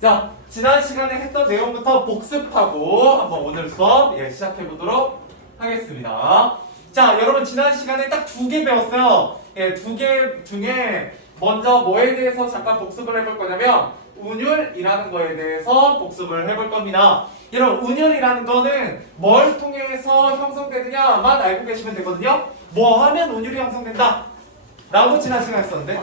자, 지난 시간에 했던 내용부터 복습하고 한번 오늘 수업 시작해 보도록 하겠습니다. 자, 여러분 지난 시간에 딱 2개 배웠어요. 2개 중에 먼저 뭐에 대해서 잠깐 복습을 해볼 거냐면 운율이라는 거에 대해서 복습을 해볼 겁니다. 여러분 운율이라는 거는 뭘 통해서 형성되느냐만 알고 계시면 되거든요. 뭐 하면 운율이 형성된다 라고 지난 시간에 했었는데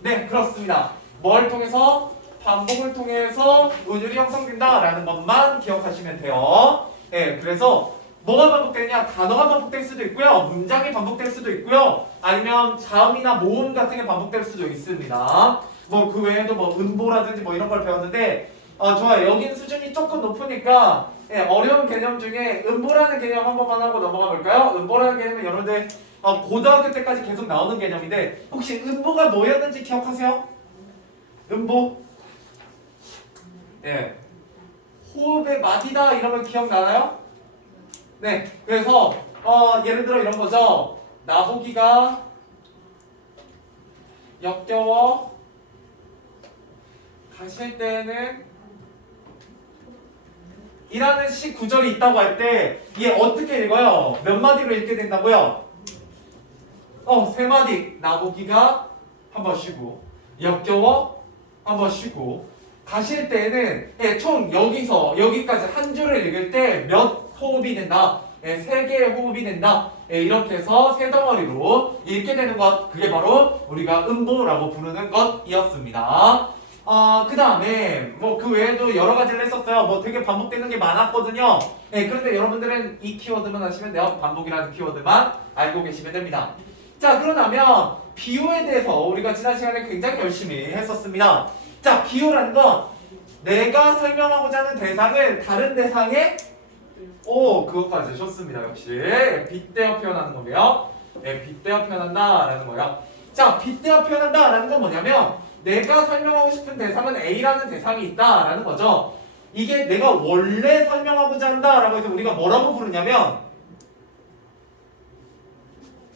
네, 그렇습니다. 뭘 통해서? 반복을 통해서 운율이 형성된다라는 것만 기억하시면 돼요. 그래서 뭐가 반복되냐? 단어가 반복될 수도 있고요. 문장이 반복될 수도 있고요. 아니면 자음이나 모음 같은 게 반복될 수도 있습니다. 뭐 그 외에도 뭐 음보라든지 뭐 이런 걸 배웠는데 좋아요. 여긴 수준이 조금 높으니까 어려운 개념 중에 음보라는 개념 한 번만 하고 넘어가 볼까요? 음보라는 개념은 여러분들 고등학교 때까지 계속 나오는 개념인데 혹시 음보가 뭐였는지 기억하세요? 음보? 호흡의 마디다 이런 거 기억나나요? 네, 그래서 예를 들어 이런 거죠. 나보기가 역겨워 가실 때는 이라는 시 구절이 있다고 할 때 이게 어떻게 읽어요? 몇 마디로 읽게 된다고요? 3마디. 나보기가 한번 쉬고 역겨워 한번 쉬고 가실 때는 총 여기서 여기까지 한 줄을 읽을 때 몇 호흡이 된다? 3개의 호흡이 된다. 이렇게 해서 세 덩어리로 읽게 되는 것, 그게 바로 우리가 음보라고 부르는 것이었습니다. 그 다음에 뭐 그 외에도 여러 가지를 했었어요. 뭐 되게 반복되는 게 많았거든요. 그런데 여러분들은 이 키워드만 하시면 돼요. 반복이라는 키워드만 알고 계시면 됩니다. 자, 그러면 비유에 대해서 우리가 지난 시간에 굉장히 열심히 했었습니다. 자, 비유라는 건 내가 설명하고자 하는 대상을 다른 대상에 그것까지 좋습니다. 역시 빗대어 표현하는 거고요. 빗대어 표현한다라는 거예요. 자, 빗대어 표현한다라는 건 뭐냐면 내가 설명하고 싶은 대상은 A라는 대상이 있다라는 거죠. 이게 내가 원래 설명하고자 한다라고 해서 우리가 뭐라고 부르냐면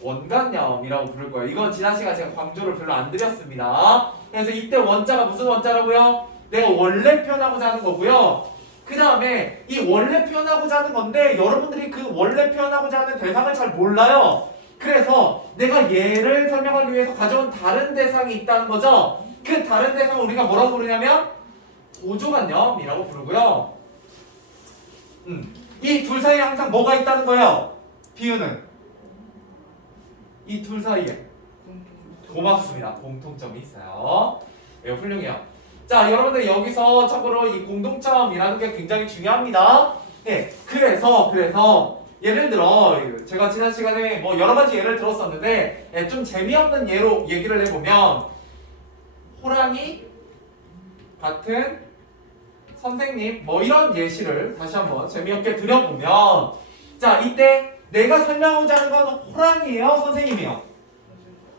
원관념이라고 부를 거예요. 이건 지난 시간에 제가 강조를 별로 안 드렸습니다. 그래서 이때 원자가 무슨 원자라고요? 내가 원래 표현하고자 하는 거고요. 그 다음에 이 원래 표현하고자 하는 건데 여러분들이 그 원래 표현하고자 하는 대상을 잘 몰라요. 그래서 내가 얘를 설명하기 위해서 가져온 다른 대상이 있다는 거죠. 그 다른 대상을 우리가 뭐라고 부르냐면 보조관념이라고 부르고요. 이 둘 사이에 항상 뭐가 있다는 거예요? 비유는 이 둘 사이에 고맙습니다. 공통점이 있어요. 훌륭해요. 자, 여러분들 여기서 참고로 이 공통점이라는 게 굉장히 중요합니다. 그래서 예를 들어 제가 지난 시간에 뭐 여러 가지 예를 들었었는데 좀 재미없는 예로 얘기를 해보면 호랑이 같은 선생님 뭐 이런 예시를 다시 한번 재미없게 드려보면 자, 이때 내가 설명하고자 하는 건 호랑이에요? 선생님이에요?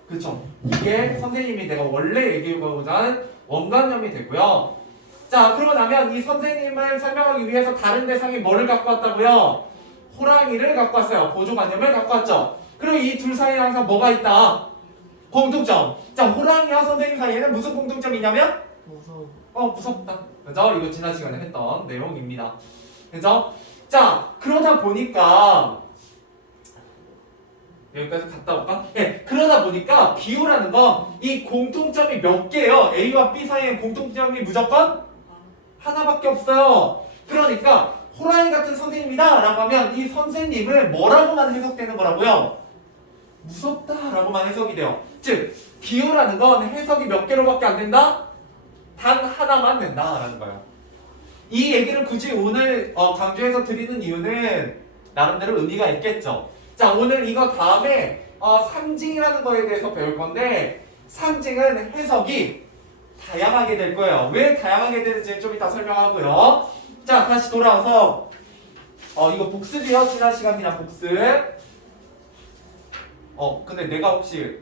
그쵸? 이게 선생님이 내가 원래 얘기하고자 하는 원관념이 되고요. 자, 그러고 나면 이 선생님을 설명하기 위해서 다른 대상이 뭐를 갖고 왔다고요? 호랑이를 갖고 왔어요. 보조관념을 갖고 왔죠. 그리고 이 둘 사이에 항상 뭐가 있다? 공통점. 자, 호랑이와 선생님 사이에는 무슨 공통점이냐면? 무섭다. 그죠? 이거 지난 시간에 했던 내용입니다. 그죠? 자, 그러다 보니까 여기까지 갔다 올까? 그러다 보니까 비유라는 건 이 공통점이 몇 개예요? A와 B 사이에 공통점이 무조건 하나밖에 없어요. 그러니까 호랑이 같은 선생님이다 라고 하면 이 선생님을 뭐라고만 해석되는 거라고요? 무섭다 라고만 해석이 돼요. 즉 비유라는 건 해석이 몇 개로밖에 안 된다? 단 하나만 된다 라는 거예요. 이 얘기를 굳이 오늘 강조해서 드리는 이유는 나름대로 의미가 있겠죠. 자, 오늘 이거 다음에 상징이라는 거에 대해서 배울 건데 상징은 해석이 다양하게 될 거예요. 왜 다양하게 되는지 좀 이따 설명하고요. 자, 다시 돌아와서 이거 복습이요. 지난 시간이나 복습. 근데 내가 혹시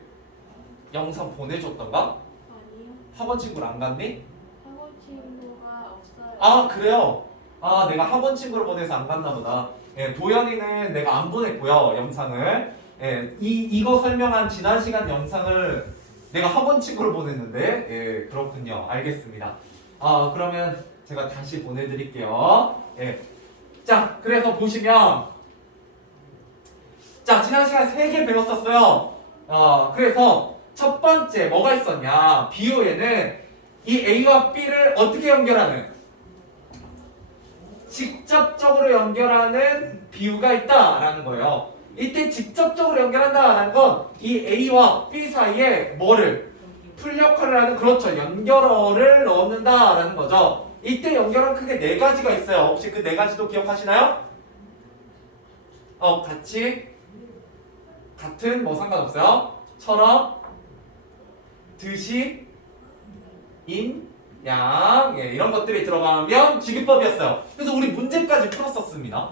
영상 보내줬던가? 아니요. 학원 친구를 안 갔니? 학원 친구가 없어요. 아, 그래요? 내가 학원 친구를 보내서 안 갔나 보다. 도현이는 내가 안 보냈고요, 영상을. 이거 설명한 지난 시간 영상을 내가 학원 친구를 보냈는데, 그렇군요. 알겠습니다. 그러면 제가 다시 보내드릴게요. 예. 자, 그래서 보시면 자, 지난 시간 3개 배웠었어요. 그래서 첫 번째 뭐가 있었냐? 비유에는 이 A와 B를 어떻게 연결하는? 직접적으로 연결하는 비유가 있다라는 거예요. 이때 직접적으로 연결한다라는 건 이 A와 B 사이에 뭐를? 풀역할을 하는, 그렇죠, 연결어를 넣는다라는 거죠. 이때 연결은 크게 4가지가 있어요. 혹시 그 4가지도 기억하시나요? 같이, 같은, 뭐 상관없어요. 처럼, 듯이, 인, 양, 예, 이런 것들이 들어가면 직유법이었어요. 그래서 우리 문제까지 풀었었습니다.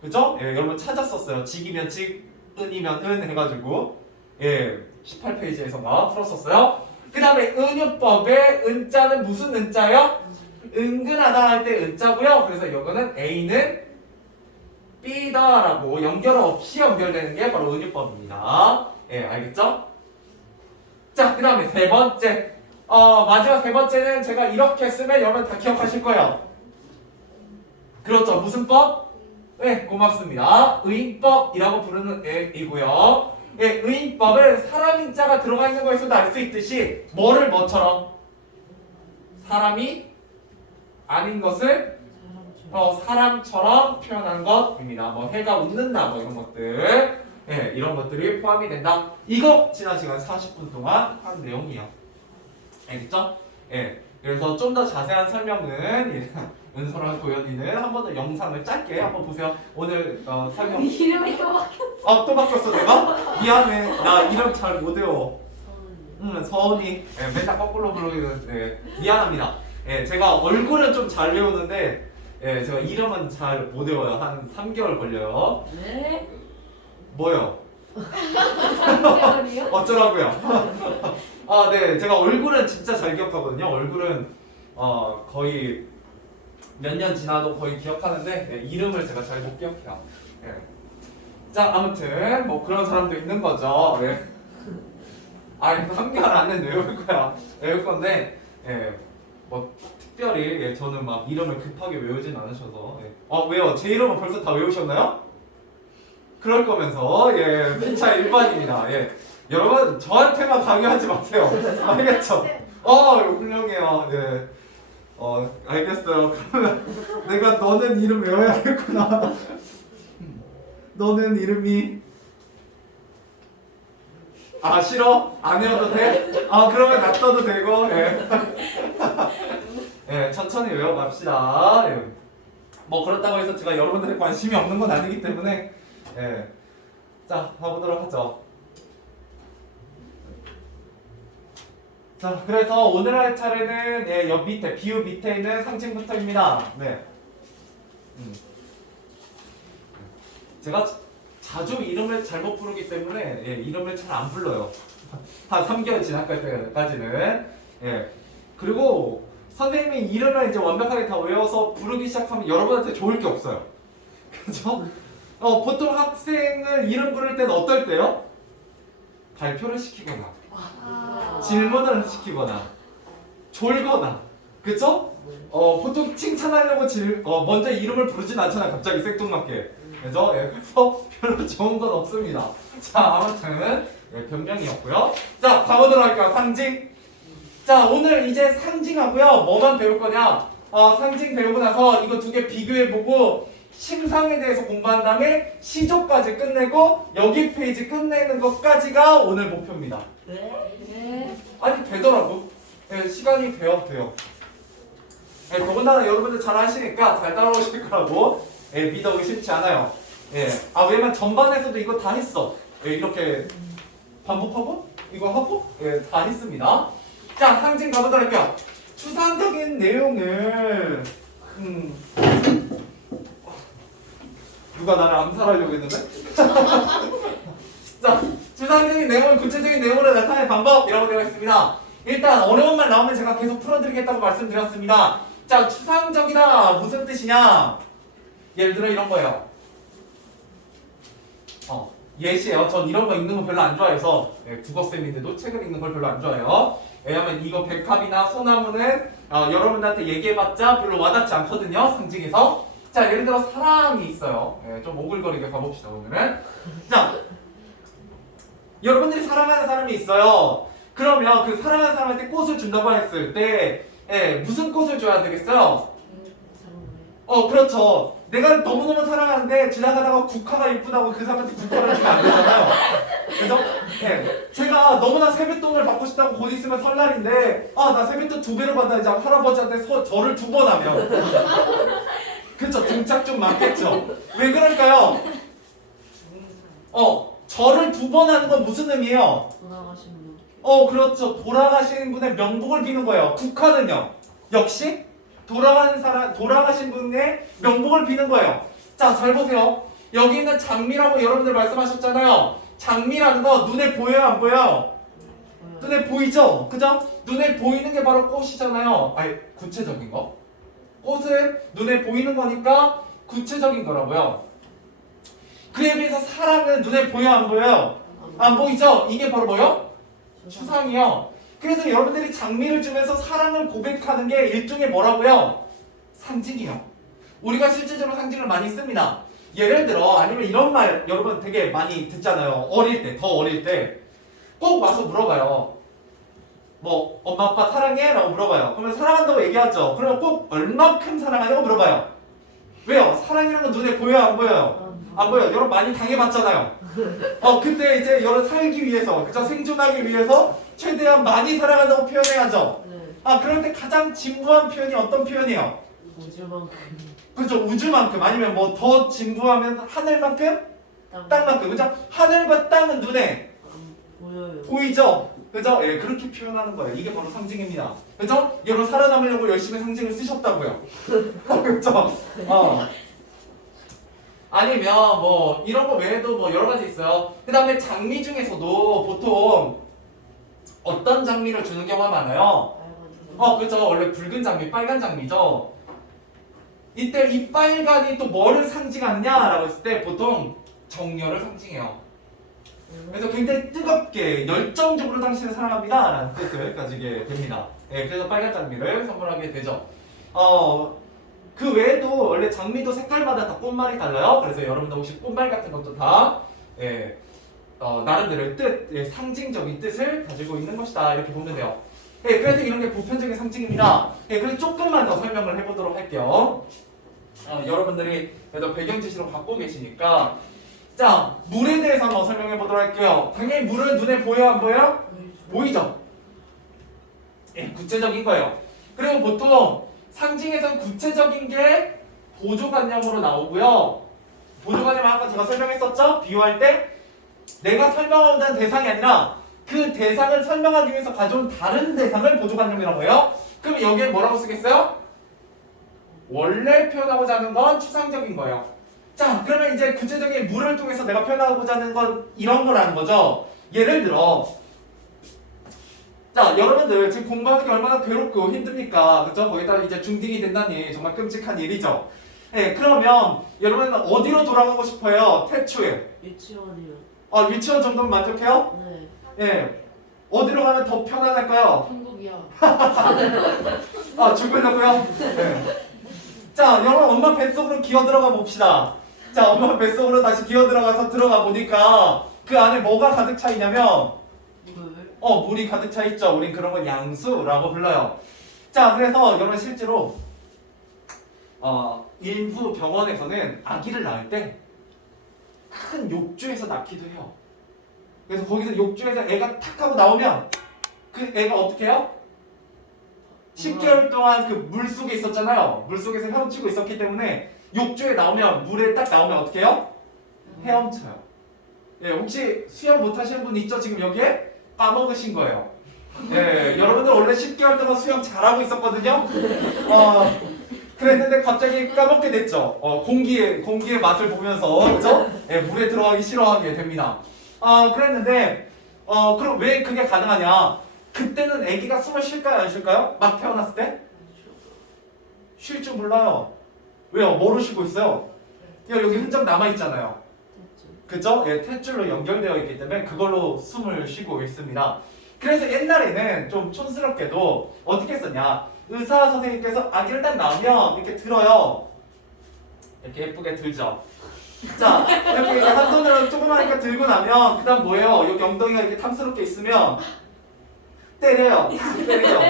그죠? 예, 여러분 찾았었어요. 직이면 직, 은이면 은 해가지고, 예, 18페이지에서가 풀었었어요. 그 다음에 은유법의 은자는 무슨 은자요? 은근하다 할 때 은자고요. 그래서 이거는 A는 B다라고 연결 없이 연결되는 게 바로 은유법입니다. 예, 알겠죠? 자, 그 다음에 세 번째. 마지막 세 번째는 제가 이렇게 쓰면 여러분 다 기억하실 거예요. 그렇죠. 무슨 법? 네, 고맙습니다. 의인법이라고 부르는 애이고요. 예, 의인법은 사람 인자가 들어가 있는 거에서도 알 수 있듯이 뭐를 뭐처럼? 사람이 아닌 것을 사람처럼 표현한 것입니다. 뭐 해가 웃는다 뭐 이런 것들, 예, 이런 것들이 포함이 된다. 이거 지난 시간 40분 동안 한 내용이에요. 알겠죠? 예, 그래서 좀 더 자세한 설명은 은솔랑 도연이는 한 번 더 영상을 짧게 한번 보세요. 오늘 설명. 이름이 또 바뀌었어. 또 바뀌었어 내가? 미안해. 나 이름 잘 못 외워. 서은이. 예, 맨날 거꾸로 부르는데 미안합니다. 예, 제가 얼굴은 좀 잘 외우는데, 예, 제가 이름은 잘 못 외워요. 한 3개월 걸려요. 네. 뭐요? 3개월이요? 어쩌라고요? 네, 제가 얼굴은 진짜 잘 기억하거든요. 얼굴은 거의 몇 년 지나도 거의 기억하는데, 네, 이름을 제가 잘 못 기억해요. 예. 자, 아무튼 뭐 그런 사람도 있는 거죠. 예. 아니, 3개월 안에 외울 거야. 외울 건데, 예, 뭐 특별히, 예, 저는 막 이름을 급하게 외우진 않으셔서. 예. 왜요? 제 이름은 벌써 다 외우셨나요? 그럴 거면서, 예, 피차 일반입니다. 예. 여러분, 저한테만 강요하지 마세요. 알겠죠? 훌륭해요. 예. 알겠어요. 그러면 내가 너는 이름 외워야겠구나. 너는 이름이 싫어? 안 외워도 돼? 그러면 놔둬도 되고. 예. 예, 천천히 외워갑시다. 예. 뭐 그렇다고 해서 제가 여러분들의 관심이 없는 건 아니기 때문에, 예. 자, 가보도록 하죠. 자, 그래서 오늘 할 차례는, 예, 옆 밑에, 비유 밑에 있는 상징부터입니다. 네. 제가 자주 이름을 잘못 부르기 때문에, 예, 이름을 잘 안 불러요. 한 3개월 지나갈 때까지는. 예. 그리고 선생님이 이름을 이제 완벽하게 다 외워서 부르기 시작하면 여러분한테 좋을 게 없어요. 그죠? 보통 학생을 이름 부를 때는 어떨 때요? 발표를 시키거나, 질문을 시키거나, 졸거나, 그쵸? 보통 칭찬하려고 먼저 이름을 부르진 않잖아요. 갑자기 생뚱맞게. 그죠? 예, 그래서 별로 좋은 건 없습니다. 자, 아무튼, 예, 변명이었고요. 자, 가보도록 할게요. 상징. 자, 오늘 이제 상징하고요. 뭐만 배울 거냐? 상징 배우고 나서 이거 2개 비교해보고 심상에 대해서 공부한 다음에 시조까지 끝내고 여기 페이지 끝내는 것까지가 오늘 목표입니다. 네. 아니, 되더라고. 예, 시간이 돼요. 예, 더군다나 여러분들 잘 하시니까 잘 따라오실 거라고, 예, 믿어 의심치 않아요. 예. 왜냐면 전반에서도 이거 다 했어. 예, 이렇게 반복하고 이거 하고, 예, 다 했습니다. 자, 상징 가보도록 할게요. 추상적인 내용을 누가 나를 암살하려고 했는데? 자, 추상적인 내용을 구체적인 내용으로 나타낼 방법이라고 되어 있습니다. 일단 어려운 말 나오면 제가 계속 풀어드리겠다고 말씀드렸습니다. 자, 추상적이다 무슨 뜻이냐? 예를 들어 이런 거예요. 예시예요. 전 이런 거 읽는 거 별로 안 좋아해서, 예, 국어쌤인데도 책을 읽는 걸 별로 안 좋아해요. 왜냐면 이거 백합이나 소나무는 여러분들한테 얘기해봤자 별로 와닿지 않거든요. 상징에서. 자, 예를 들어 사랑이 있어요. 예, 좀 오글거리게 가봅시다 오늘은. 자, 여러분들이 사랑하는 사람이 있어요. 그러면 그 사랑하는 사람한테 꽃을 준다고 했을 때 무슨 꽃을 줘야 되겠어요? 그렇죠. 내가 너무너무 사랑하는데 지나가다가 국화가 이쁘다고 그 사람한테 국화를 주면 안 되잖아요. 그죠? 네. 제가 너무나 세뱃돈을 받고 싶다고 곧 있으면 설날인데 나 세뱃돈 2배로 받아야지 할아버지한테 절을 2번 하면 그쵸? 등짝 좀 맞겠죠? 왜 그럴까요? 절을 2번 하는 건 무슨 의미예요? 돌아가신 분. 그렇죠. 돌아가신 분의 명복을 비는 거예요. 국화는요. 역시 돌아가신 분의 명복을 비는 거예요. 자, 잘 보세요. 여기 있는 장미라고 여러분들 말씀하셨잖아요. 장미라는 거 눈에 보여요, 안 보여요? 눈에 보이죠? 그죠? 눈에 보이는 게 바로 꽃이잖아요. 아니, 구체적인 거. 꽃은 눈에 보이는 거니까 구체적인 거라고요. 그에 비해서 사랑은 눈에 보여, 안 보여요? 안 보이죠? 이게 바로 뭐요? 추상이요. 그래서 여러분들이 장미를 주면서 사랑을 고백하는 게 일종의 뭐라고요? 상징이요. 우리가 실제적으로 상징을 많이 씁니다. 예를 들어 아니면 이런 말 여러분 되게 많이 듣잖아요. 어릴 때, 더 어릴 때 꼭 와서 물어봐요. 뭐 엄마 아빠 사랑해? 라고 물어봐요. 그러면 사랑한다고 얘기하죠. 그러면 꼭 얼만큼 사랑하냐고 물어봐요. 왜요? 사랑이라는 건 눈에 보여요? 안 보여요? 안 보여요. 여러분 많이 당해봤잖아요. 그때 이제 여러분 살기 위해서, 그죠? 생존하기 위해서 최대한 많이 사랑한다고 표현해야죠. 그럴 때 가장 진부한 표현이 어떤 표현이에요? 우주만큼. 그죠? 우주만큼. 아니면 뭐 더 진부하면 하늘만큼? 땅만큼. 그죠? 하늘과 땅은 눈에 보여요. 보이죠? 그죠? 예, 그렇게 표현하는 거예요. 이게 바로 상징입니다. 그죠? 여러분 살아남으려고 열심히 상징을 쓰셨다고요. 그죠? 아니면 뭐 이런 거 외에도 뭐 여러 가지 있어요. 그 다음에 장미 중에서도 보통 어떤 장미를 주는 경우가 많아요. 그죠? 원래 붉은 장미, 빨간 장미죠. 이때 이 빨간이 또 뭐를 상징하느냐라고 했을 때 보통 정열을 상징해요. 그래서 굉장히 뜨겁게 열정적으로 당신을 사랑합니다 라는 뜻을 가지게 됩니다. 그래서 빨간 장미를 선물하게 되죠. 그 외에도 원래 장미도 색깔마다 다 꽃말이 달라요. 그래서 여러분들 혹시 꽃말 같은 것도 다 나름대로의 뜻, 상징적인 뜻을 가지고 있는 것이다 이렇게 보면 돼요. 그래서 이런 게 보편적인 상징입니다. 그래서 조금만 더 설명을 해보도록 할게요. 여러분들이 그래도 배경 지시로 갖고 계시니까 자, 물에 대해서 한번 설명해 보도록 할게요. 당연히 물은 눈에 보여 안 보여? 보이죠? 구체적인 거예요. 그리고 보통 상징에서는 구체적인 게 보조관념으로 나오고요. 보조관념 아까 제가 설명했었죠? 비유할 때 내가 설명하는 대상이 아니라 그 대상을 설명하기 위해서 가져온 다른 대상을 보조관념이라고 해요. 그럼 여기에 뭐라고 쓰겠어요? 원래 표현하고자 하는 건 추상적인 거예요. 자, 그러면 이제 구체적인 물을 통해서 내가 표현하고자 하는 건 이런 거라는 거죠. 예를 들어 자, 여러분들 지금 공부하는 게 얼마나 괴롭고 힘듭니까? 그죠? 거기다 이제 중딩이 된다니 정말 끔찍한 일이죠. 그러면 여러분은 어디로 돌아가고 싶어요? 태초에. 유치원이요. 유치원 정도면 만족해요? 네. 어디로 가면 더 편안할까요? 한국이요. 죽으려고요? 자, 여러분 엄마 뱃속으로 기어 들어가 봅시다. 자, 엄마 뱃속으로 다시 기어 들어가 보니까 그 안에 뭐가 가득 차 있냐면 물이 가득 차 있죠. 우린 그런 걸 양수라고 불러요. 자, 그래서 여러분 실제로 일부 병원에서는 아기를 낳을 때 큰 욕조에서 낳기도 해요. 그래서 거기서 욕조에서 애가 탁 하고 나오면 그 애가 어떻게 해요? 10개월 동안 그 물 속에 있었잖아요. 물 속에서 헤엄치고 있었기 때문에 욕조에 나오면 물에 딱 나오면 어떻게 해요? 헤엄쳐요. 혹시 수영 못 하시는 분 있죠? 지금 여기에? 까먹으신 거예요. 여러분들 원래 10개월 동안 수영 잘하고 있었거든요. 그랬는데 갑자기 까먹게 됐죠. 공기의 맛을 보면서 그죠? 물에 들어가기 싫어하게 됩니다. 그랬는데 그럼 왜 그게 가능하냐? 그때는 아기가 숨을 쉴까요, 안 쉴까요? 막 태어났을 때? 쉴 줄 몰라요. 왜요? 뭐로 쉬고 있어요? 여기 흔적 남아 있잖아요. 그죠? 탯줄로 연결되어 있기 때문에 그걸로 숨을 쉬고 있습니다. 그래서 옛날에는 좀 촌스럽게도 어떻게 했었냐? 의사 선생님께서 아기를 딱 낳으면 이렇게 들어요. 이렇게 예쁘게 들죠. 자, 이렇게 이제 한 손으로 조그마하니까 들고 나면 그다음 뭐예요? 여기 엉덩이가 이렇게 탐스럽게 있으면 때려요. 때리죠.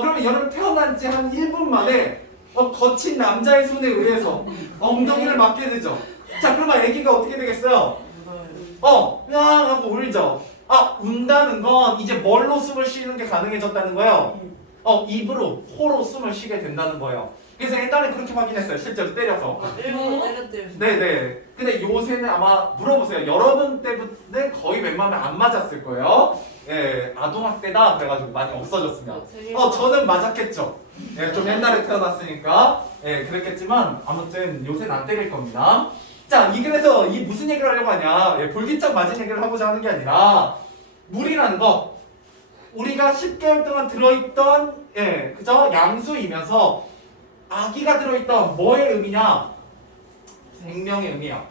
그러면 여러분 태어난 지 한 1분 만에 거친 남자의 손에 의해서 엉덩이를 맞게 되죠. 자, 그러면 아기가 어떻게 되겠어요? 울어요. 으앙 하고 울죠. 운다는 건 이제 뭘로 숨을 쉬는 게 가능해졌다는 거예요. 입으로, 코로 숨을 쉬게 된다는 거예요. 그래서 옛날에 그렇게 확인했어요. 실제로 때려서. 일부러 때렸대요. 네네. 근데 요새는 아마 물어보세요. 여러분 때는 거의 웬만하면 안 맞았을 거예요. 예, 아동학대다 그래가지고 많이 없어졌습니다. 저는 맞았겠죠. 예, 좀 옛날에 태어났으니까. 예, 그랬겠지만 아무튼 요새는 안 때릴 겁니다. 자, 그래서 이 무슨 얘기를 하려고 하냐? 예, 볼기짝 맞은 얘기를 하고자 하는 게 아니라 물이라는 거 우리가 10개월 동안 들어있던 그죠? 양수이면서 아기가 들어있던 뭐의 의미냐? 생명의 의미야.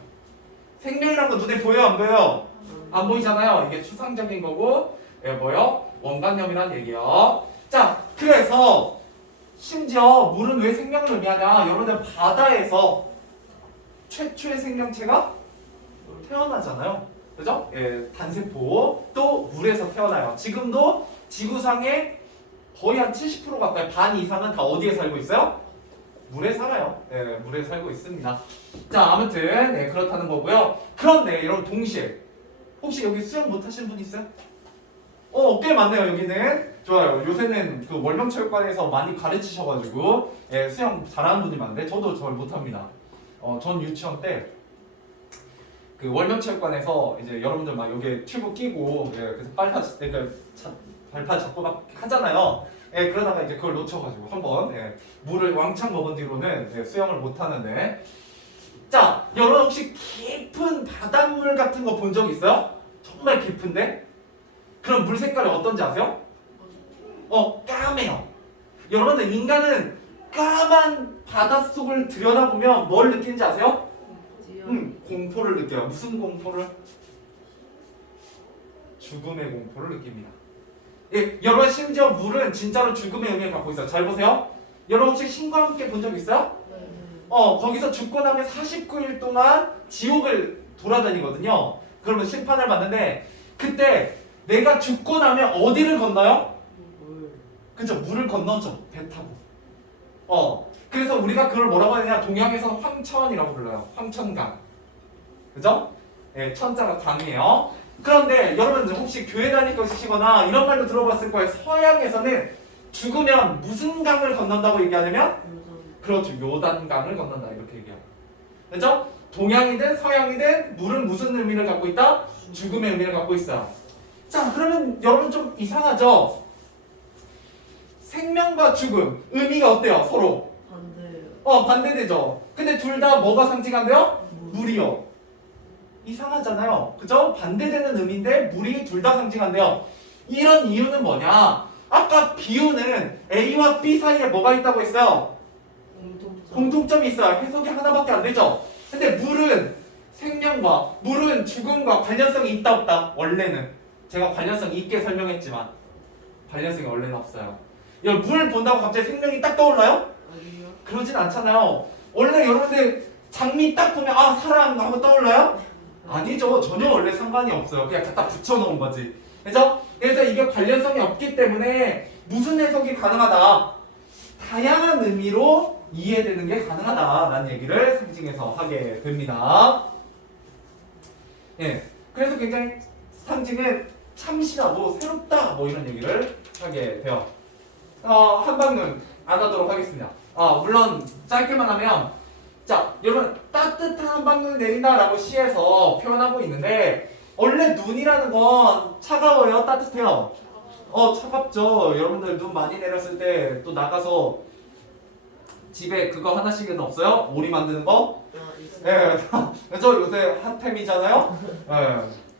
생명이란 거 눈에 보여 안 보여? 안 보이잖아요. 이게 추상적인 거고 뭐요? 원관념이란 얘기요. 자, 그래서 심지어 물은 왜 생명을 의미하냐? 여러분들 바다에서 최초의 생명체가 태어나잖아요. 그죠? 단세포 또 물에서 태어나요. 지금도 지구상의 거의 한 70% 가까이 반 이상은 다 어디에 살고 있어요? 물에 살아요. 물에 살고 있습니다. 자, 아무튼 그렇다는 거고요. 그런데 여러분 동시에 혹시 여기 수영 못하시는 분 있어요? 꽤 많네요. 여기는 좋아요. 요새는 그 월명체육관에서 많이 가르치셔가지고 수영 잘하는 분이 많은데 저도 잘 못합니다. 전 유치원 때 그 월명체육관에서 이제 여러분들 막 여기 튜브 끼고 그래서 발판 잡고 막 하잖아요. 그러다가 이제 그걸 놓쳐가지고 한번 물을 왕창 먹은 뒤로는 수영을 못 하는데. 자, 여러분 혹시 깊은 바닷물 같은 거 본 적 있어요? 정말 깊은데? 그럼 물 색깔이 어떤지 아세요? 까매요. 여러분들 인간은 까만 바닷속을 들여다보면 뭘 느끼는지 아세요? 공포를 느껴요. 무슨 공포를? 죽음의 공포를 느낍니다. 여러분 심지어 물은 진짜로 죽음의 의미를 갖고 있어요. 잘 보세요. 여러분 혹시 신과 함께 본 적 있어요? 거기서 죽고 나면 49일 동안 지옥을 돌아다니거든요. 그러면 심판을 받는데 그때 내가 죽고 나면 어디를 건너요? 그죠? 물을 건너죠. 배 타고. 그래서 우리가 그걸 뭐라고 하느냐? 동양에서 황천이라고 불러요. 황천강. 그죠? 천자가 강이에요. 그런데 여러분들 혹시 교회 다니시거나 이런 말도 들어봤을 거예요. 서양에서는 죽으면 무슨 강을 건넌다고 얘기하냐면 그렇죠. 요단강을 건넌다 이렇게 얘기해요. 그죠? 동양이든 서양이든 물은 무슨 의미를 갖고 있다? 죽음의 의미를 갖고 있어요. 자, 그러면 여러분 좀 이상하죠? 생명과 죽음 의미가 어때요? 서로 반대예요. 반대되죠. 근데 둘 다 뭐가 상징한대요? 물이요. 이상하잖아요. 그죠? 반대되는 의미인데 물이 둘 다 상징한대요. 이런 이유는 뭐냐? 아까 비유는 A와 B 사이에 뭐가 있다고 했어요? 공통점이 있어요. 해석이 하나밖에 안 되죠. 근데 물은 생명과 물은 죽음과 관련성이 있다 없다? 원래는 제가 관련성 있게 설명했지만 관련성이 원래는 없어요. 물 본다고 갑자기 생명이 딱 떠올라요? 아니요. 그러진 않잖아요. 원래 여러분들 장미 딱 보면 사랑 하고 떠올라요? 아니죠. 전혀 원래 상관이 없어요. 그냥 갖다 붙여놓은 거지. 그죠? 그래서 이게 관련성이 없기 때문에 무슨 해석이 가능하다? 다양한 의미로 이해되는 게 가능하다라는 얘기를 상징해서 하게 됩니다. 그래서 굉장히 상징은 참신하고 새롭다 뭐 이런 얘기를 하게 돼요. 한방눈 안 하도록 하겠습니다. 물론 짧게만 하면 자, 여러분 따뜻한 한방눈이 내린다라고 시에서 표현하고 있는데 원래 눈이라는 건 차가워요? 따뜻해요? 차갑죠. 여러분들 눈 많이 내렸을 때 또 나가서 집에 그거 하나씩은 없어요? 오리 만드는 거? 그죠? 요새 핫템이잖아요?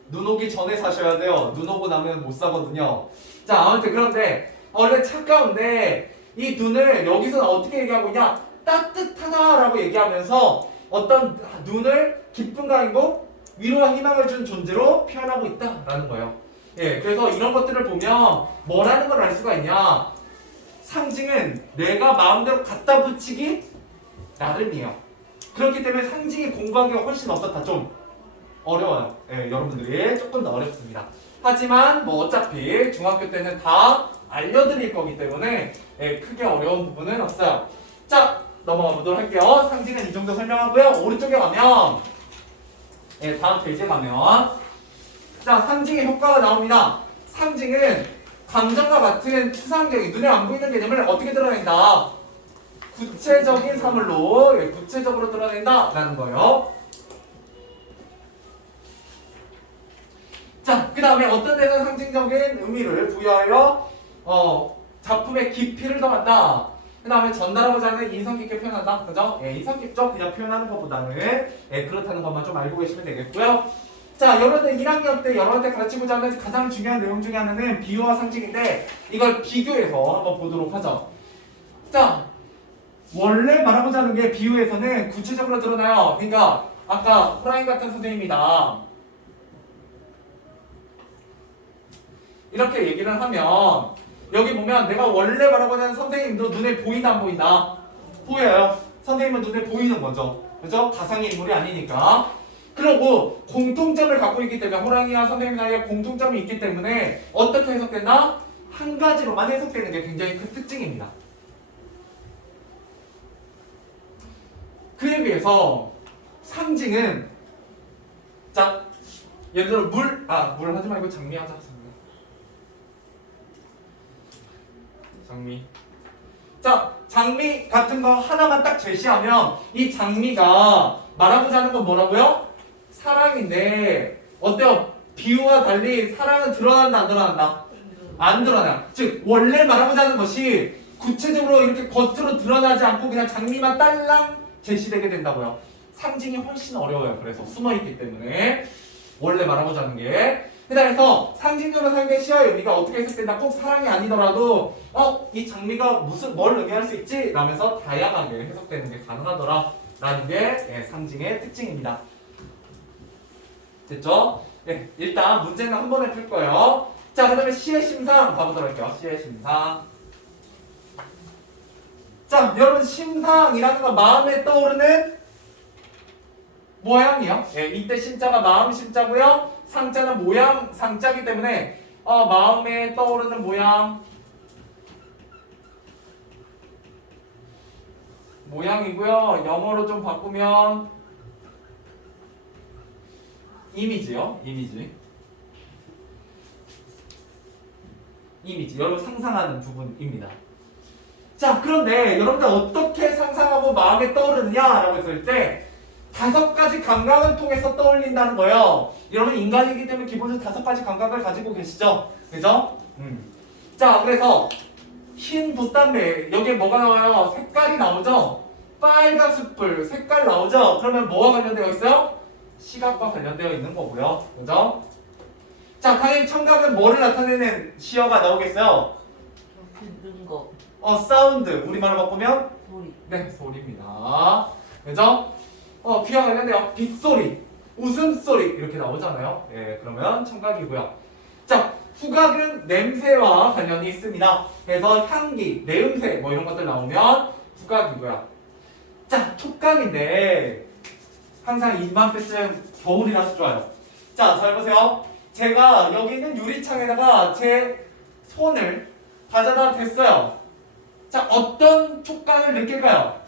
눈 오기 전에 사셔야 돼요. 눈 오고 나면 못 사거든요. 자, 아무튼 그런데 원래 차가운데 이 눈을 여기서는 어떻게 얘기하고 있냐? 따뜻하다라고 얘기하면서 어떤 눈을 기쁨과 행복, 위로와 희망을 준 존재로 표현하고 있다라는 거예요. 그래서 이런 것들을 보면 뭐라는 걸 알 수가 있냐? 상징은 내가 마음대로 갖다 붙이기 나름이에요. 그렇기 때문에 상징이 공부하기가 훨씬 어떻다 좀 어려워요. 예, 여러분들이 조금 더 어렵습니다. 하지만 뭐 어차피 중학교 때는 다 알려드릴 거기 때문에 예, 크게 어려운 부분은 없어요. 자, 넘어가 보도록 할게요. 상징은 이 정도 설명하고요. 오른쪽에 가면 예, 다음 페이지에 가면 자, 상징의 효과가 나옵니다. 상징은 감정과 같은 추상적인 눈에 안 보이는 개념을 어떻게 드러낸다? 구체적인 사물로 예, 구체적으로 드러낸다라는 거예요. 자, 그 다음에 어떤 데는 상징적인 의미를 부여하여 작품의 깊이를 더한다. 그 다음에 전달하고자 하는 인성 깊게 표현한다. 그죠? 예, 인성 깊죠? 그냥 표현하는 것보다는 예, 그렇다는 것만 좀 알고 계시면 되겠고요. 자, 여러분들 1학년 때 여러분한테 가르치고자 하는 가장 중요한 내용 중에 하나는 비유와 상징인데 이걸 비교해서 한번 보도록 하죠. 자, 원래 말하고자 하는 게 비유에서는 구체적으로 드러나요. 그러니까 아까 호랑이 같은 선생님이다. 이렇게 얘기를 하면 여기 보면 내가 원래 말하고자 하는 선생님도 눈에 보이나 안 보이나? 보여요. 선생님은 눈에 보이는 거죠. 그죠? 가상의 인물이 아니니까. 그리고 공통점을 갖고 있기 때문에 호랑이와 선생님 사이에 공통점이 있기 때문에 어떻게 해석된다? 한 가지로만 해석되는 게 굉장히 큰 특징입니다. 그에 비해서 상징은 자, 예를 들어 물 하지 말고 장미 하자. 장미. 자, 장미 같은 거 하나만 딱 제시하면 이 장미가 말하고자 하는 건 뭐라고요? 사랑인데 어때요? 비유와 달리 사랑은 드러난다 안 드러난다? 안 드러나. 즉 원래 말하고자 하는 것이 구체적으로 이렇게 겉으로 드러나지 않고 그냥 장미만 딸랑 제시되게 된다고요. 상징이 훨씬 어려워요. 그래서 숨어있기 때문에 원래 말하고자 하는 게 그래서 상징적으로 사용된 시와의 의미가 어떻게 해석된다? 꼭 사랑이 아니더라도 이 장미가 뭘 의미할 수 있지? 라면서 다양하게 해석되는 게 가능하더라 라는 게 예, 상징의 특징입니다. 됐죠? 예, 일단 문제는 한 번에 풀 거예요. 자, 그 다음에 시의 심상 가보도록 할게요. 시의 심상. 자, 여러분 심상이라는 건 마음에 떠오르는 모양이요. 예, 이때 심자가 마음 심자고요. 상자는 모양 상자기 때문에 마음에 떠오르는 모양이고요. 영어로 좀 바꾸면 이미지요. 이미지. 여러분 상상하는 부분입니다. 자, 그런데 여러분들 어떻게 상상하고 마음에 떠오르느냐라고 했을 때 5가지 감각을 통해서 떠올린다는 거예요. 여러분 인간이기 때문에 기본적으로 5가지 감각을 가지고 계시죠? 그죠? 자, 그래서 흰 돛담배 여기에 뭐가 나와요? 색깔이 나오죠? 빨간 숯불 색깔 나오죠? 그러면 뭐와 관련되어 있어요? 시각과 관련되어 있는 거고요. 그죠? 자, 당연히 청각은 뭐를 나타내는 시어가 나오겠어요? 듣는 거. 사운드. 우리말로 바꾸면 소리. 네, 소리입니다. 그죠? 귀와 관련돼요. 빗소리, 웃음소리 이렇게 나오잖아요. 예, 그러면 청각이고요. 자, 후각은 냄새와 관련이 있습니다. 그래서 향기, 내음새 뭐 이런 것들 나오면 후각이고요. 자, 촉각인데 항상 이맘때쯤 겨울이라서 좋아요. 자, 잘 보세요. 제가 여기 있는 유리창에다가 제 손을 가져다 댔어요. 자, 어떤 촉감을 느낄까요?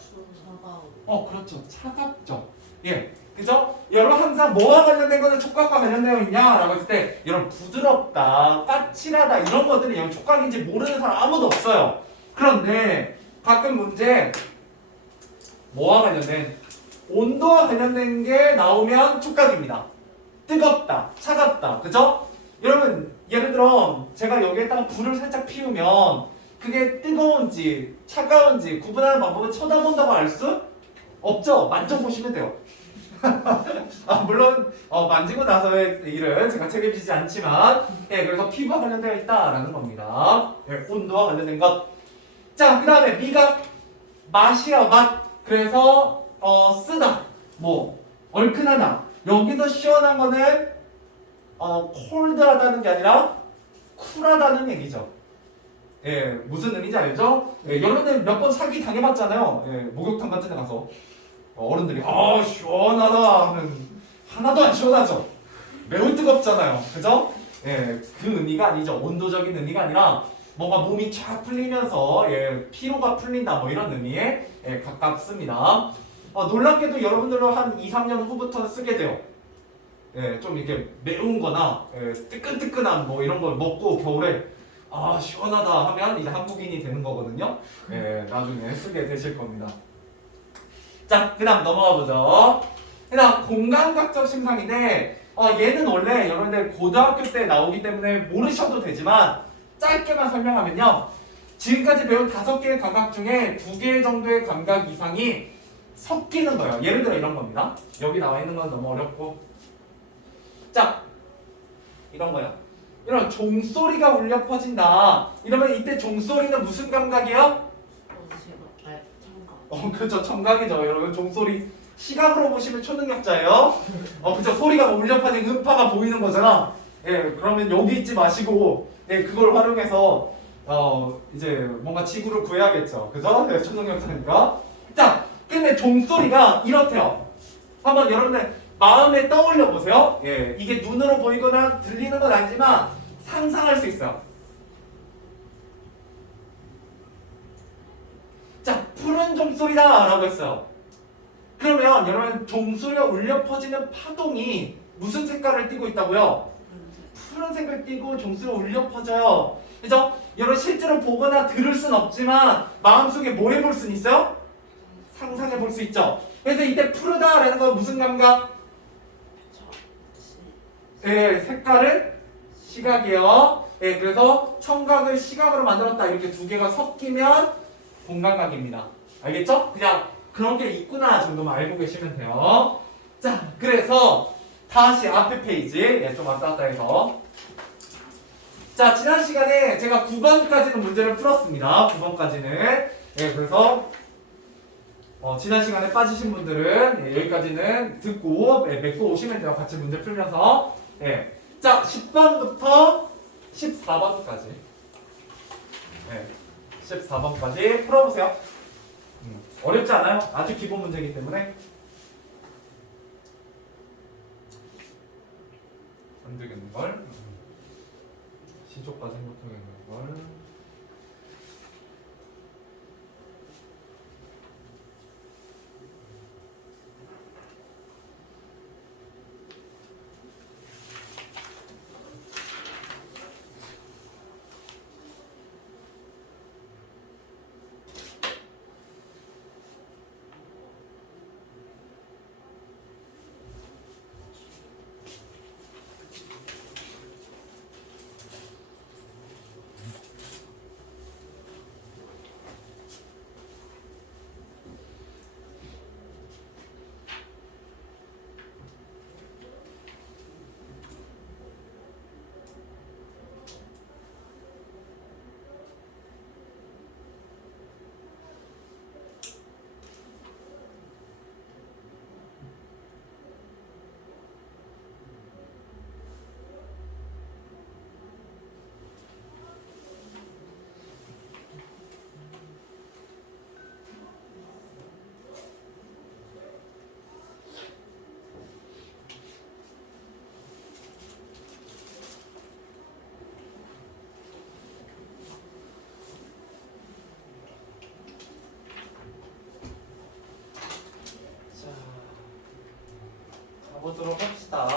차가워. 그렇죠. 차갑죠. 예, 그죠? 여러분 항상 뭐와 관련된 거는 촉각과 관련되어 있냐라고 했을 때 여러분 부드럽다, 까칠하다 이런 것들이 여러분 촉각인지 모르는 사람 아무도 없어요. 그런데 가끔 문제 뭐와 관련된 온도와 관련된 게 나오면 촉각입니다. 뜨겁다, 차갑다, 그죠? 여러분 예를 들어 제가 여기에다가 불을 살짝 피우면 그게 뜨거운지 차가운지 구분하는 방법은 쳐다본다고 알 수 없죠? 만져보시면 돼요. 물론 만지고 나서의 일은 제가 책임지지 않지만 예, 그래서 피부와 관련되어 있다라는 겁니다. 예, 온도와 관련된 것. 자, 그 다음에 미각, 맛이야 맛. 그래서 쓰다, 뭐 얼큰하다. 여기서 시원한 거는 콜드하다는 게 아니라 쿨하다는 얘기죠. 예, 무슨 의미인지 알죠? 예, 여러분들 몇 번 사기 당해봤잖아요. 예, 목욕탕 같은 데 가서 어른들이 시원하다 하면 하나도 안 시원하죠. 매우 뜨겁잖아요. 그죠? 예, 그 의미가 아니죠. 온도적인 의미가 아니라 뭔가 몸이 쫙 풀리면서 예, 피로가 풀린다 뭐 이런 의미에 예, 가깝습니다. 놀랍게도 여러분들도 한 2, 3년 후부터 쓰게 돼요. 예, 좀 이렇게 매운 거나 예, 뜨끈뜨끈한 뭐 이런 걸 먹고 겨울에 시원하다 하면 이제 한국인이 되는 거거든요. 예, 나중에 쓰게 되실 겁니다. 자, 그 다음 넘어가 보죠. 그 다음 공감각적 심상인데 얘는 원래 여러분들 고등학교 때 나오기 때문에 모르셔도 되지만 짧게만 설명하면요. 지금까지 배운 5개의 감각 중에 2개 정도의 감각 이상이 섞이는 거예요. 예를 들어 이런 겁니다. 여기 나와 있는 건 너무 어렵고 자, 이런 거요. 이런 종소리가 울려 퍼진다. 이러면 이때 종소리는 무슨 감각이에요? 참가. 그렇죠. 청각이죠. 여러분 종소리 시각으로 보시면 초능력자예요. 그죠. 소리가 울려 퍼진 음파가 보이는 거잖아. 예, 그러면 여기 있지 마시고 예, 그걸 활용해서 이제 뭔가 지구를 구해야겠죠. 그죠? 예, 초능력자니까. 자, 근데 종소리가 이렇대요. 한번 여러분들 마음에 떠올려 보세요. 예, 이게 눈으로 보이거나 들리는 건 아니지만 상상할 수 있어요. 자, 푸른 종소리다 라고 했어요. 그러면 여러분 종소리가 울려 퍼지는 파동이 무슨 색깔을 띠고 있다고요? 푸른색을 띠고 종소리가 울려 퍼져요. 그죠? 여러분 실제로 보거나 들을 순 없지만 마음속에 뭐 해볼 순 있어요? 상상해 볼 수 있죠. 그래서 이때 푸르다라는 건 무슨 감각? 예, 색깔은 시각이에요. 예, 그래서 청각을 시각으로 만들었다. 이렇게 2개가 섞이면 공감각입니다. 알겠죠? 그냥 그런 게 있구나 정도만 알고 계시면 돼요. 자, 그래서 다시 앞에 페이지 예, 좀 왔다 갔다 해서 자, 지난 시간에 제가 9번까지는 문제를 풀었습니다. 9번까지는 예, 그래서 지난 시간에 빠지신 분들은 예, 여기까지는 듣고 예, 맺고 오시면 돼요. 같이 문제 풀면서 예. 자, 10번부터 14번까지 예, 14번까지 풀어보세요. 어렵지 않아요? 아주 기본 문제이기 때문에 안 되겠는걸? 시조까지 못하겠는걸? 보도록 합시다.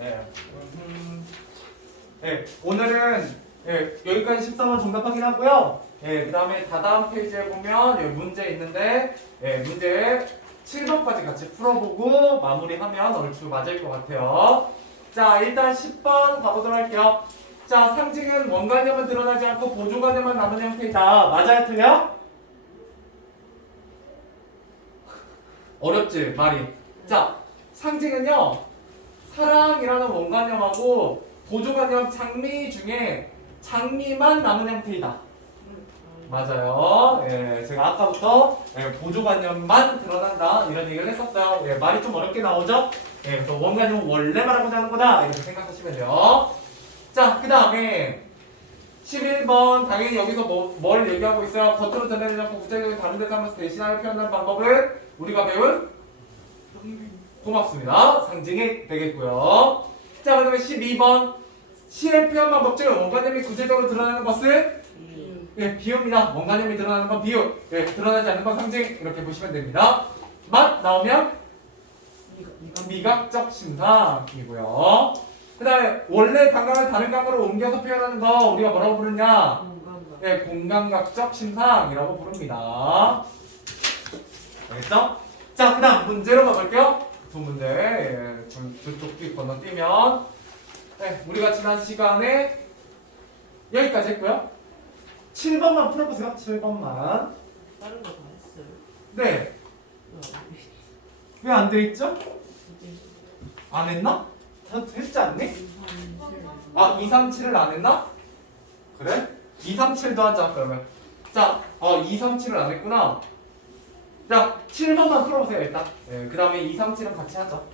예. 예. 오늘은 예, 여기까지 14번 정답 확인하고요. 예, 그 다음에 다다음 페이지에 보면 여기 문제 있는데 예, 문제 7번까지 같이 풀어보고 마무리하면 얼추 맞을 것 같아요. 자, 일단 10번 가보도록 할게요. 자, 상징은 원관념은 드러나지 않고 보조관념만 남은 형태이다. 맞아요, 틀려? 어렵지, 말이. 자, 상징은요, 사랑이라는 원관념하고 보조관념 장미 중에 장미만 남은 형태이다. 맞아요. 예, 제가 아까부터 예, 보조관념만 드러난다 이런 얘기를 했었어요. 예, 말이 좀 어렵게 나오죠? 예, 그래서 원관념은 원래 말하고자 하는 거다 이렇게 생각하시면 돼요. 자, 그 다음에 11번 당연히 여기서 뭘 얘기하고 있어요? 겉으로 전달되지 않고 구체적인 다른 데서 하면서 대신하여 표현하는 방법은 우리가 배운 고맙습니다. 상징이 되겠고요. 자, 그 다음에 12번 시의 표현 방법 중 원가념이 구체적으로 드러나는 것은 예, 비유입니다. 원가념이 드러나는 건 비유, 예, 드러나지 않는 건 상징 이렇게 보시면 됩니다. 맛 나오면 미각적 심상이고요. 그 다음에 원래 감각을 다른 감각으로 옮겨서 표현하는 거 우리가 뭐라고 부르냐? 예, 공감각적 심상이라고 부릅니다. 알겠죠? 자, 그 다음 문제로 가볼게요. 두 문제. 예, 저쪽 뒤 건너뛰면 네, 우리가 지난 시간에 여기까지 했고요. 7번만 풀어보세요. 7번만. 다른 거 다 했어요. 네. 왜 안 돼 있죠? 안 했나? 다 했지 않니? 아, 2, 3, 7을 안 했나? 그래? 2, 3, 7도 하자, 그러면. 자, 2, 3, 7을 안 했구나. 자, 7번만 풀어보세요, 일단. 네, 그 다음에 2, 3, 7은 같이 하죠.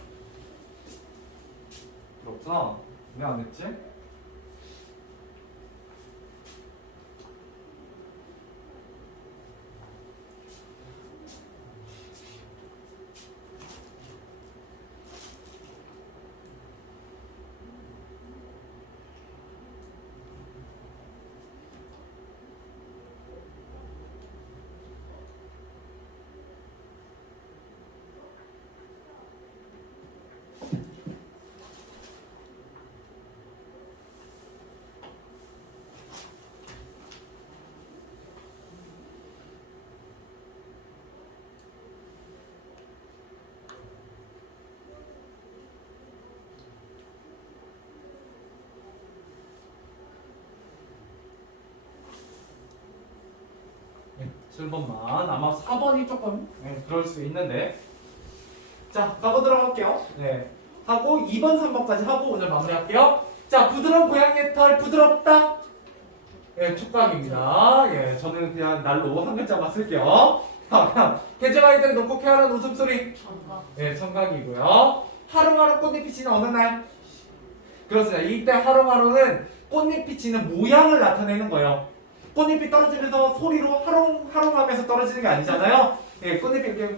그렇구나. 왜 안 했지? 네, 7번만. 아마 4번이 조금 그럴 수 있는데. 자, 가보도록 할게요. 네. 하고 2번, 3번까지 하고 오늘 마무리할게요. 자, 부드러운 고양이의 털 부드럽다. 예, 촉감입니다. 예, 저는 그냥 날로 한 글자만 쓸게요. 계절 아이들이 높고 쾌활한 웃음소리. 예, 청각이고요. 하루하루 꽃잎이 지는 어느 날? 그렇습니다. 이때 하루하루는 꽃잎이 지는 모양을 나타내는 거예요. 꽃잎이 떨어지면서 소리로 하롱하롱하면서 떨어지는 게 아니잖아요. 예, 꽃잎이 이렇게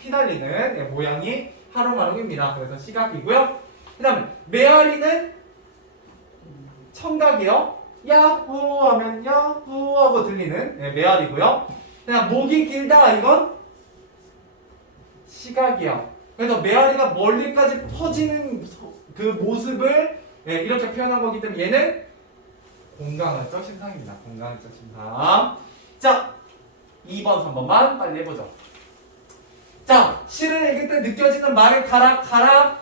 휘날리는 예, 모양이 하롱하롱입니다. 그래서 시각이고요. 그 다음에 메아리는 청각이요. 야호 하면 야호 하고 들리는 예, 메아리고요. 그냥 목이 길다 이건 시각이요. 그래서 메아리가 멀리까지 퍼지는 그 모습을 예, 이렇게 표현한 거기 때문에 얘는 공간학적 심상입니다. 공간학적 심상. 자, 2번, 3번만 빨리 해보죠. 자, 시를 읽을 때 느껴지는 말의 가락,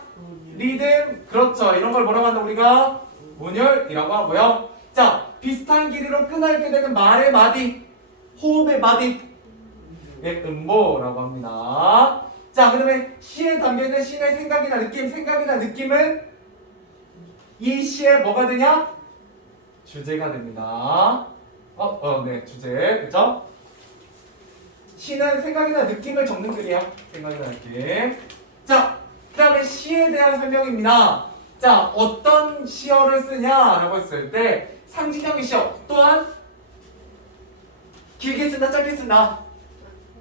리듬, 그렇죠. 이런 걸 뭐라고 한다 우리가? 운율이라고 하고요. 자, 비슷한 길이로 끈을게 되는 말의 마디, 호흡의 마디, 예, 음보라고 합니다. 자, 그 다음에 시에 담겨있는 시의 생각이나 느낌은 이 시에 뭐가 되냐? 주제가 됩니다. 네, 주제, 그쵸? 시는 생각이나 느낌을 적는 글이에요. 생각이나 느낌. 자, 그 다음에 시에 대한 설명입니다. 자, 어떤 시어를 쓰냐라고 했을 때 상징형의 시어 또한 길게 쓴다, 짧게 쓴다.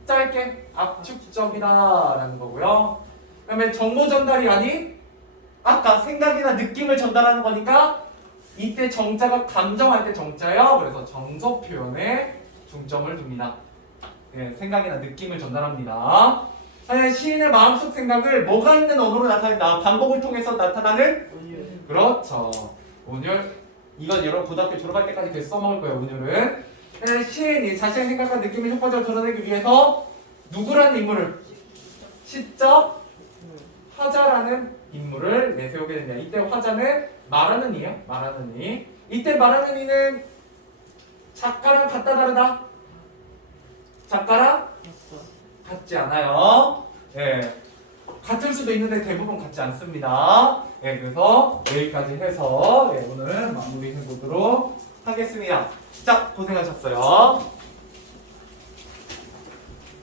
짧게 압축적이다라는 거고요. 그 다음에 정보 전달이 아닌 아까 생각이나 느낌을 전달하는 거니까 이때 정자가 감정할 때 정자예요. 그래서 정서 표현에 중점을 둡니다. 예, 생각이나 느낌을 전달합니다. 시인의 마음속 생각을 뭐가 있는 언어로 나타낸다. 반복을 통해서 나타나는 그렇죠. 운율. 이건 여러분 고등학교 졸업할 때까지 계속 써먹을 거예요. 운율은. 시인이 자신의 생각과 느낌을 효과적으로 드러내기 위해서 누구라는 인물을 시적 화자라는 인물을 내세우게 됩니다. 이때 화자는 말하는 이요. 말하는 이. 이때 말하는 이는 작가랑 같다 다르다? 작가랑 같지 않아요. 예. 같을 수도 있는데 대부분 같지 않습니다. 예, 그래서 여기까지 해서 오늘 마무리해 보도록 하겠습니다. 자, 고생하셨어요.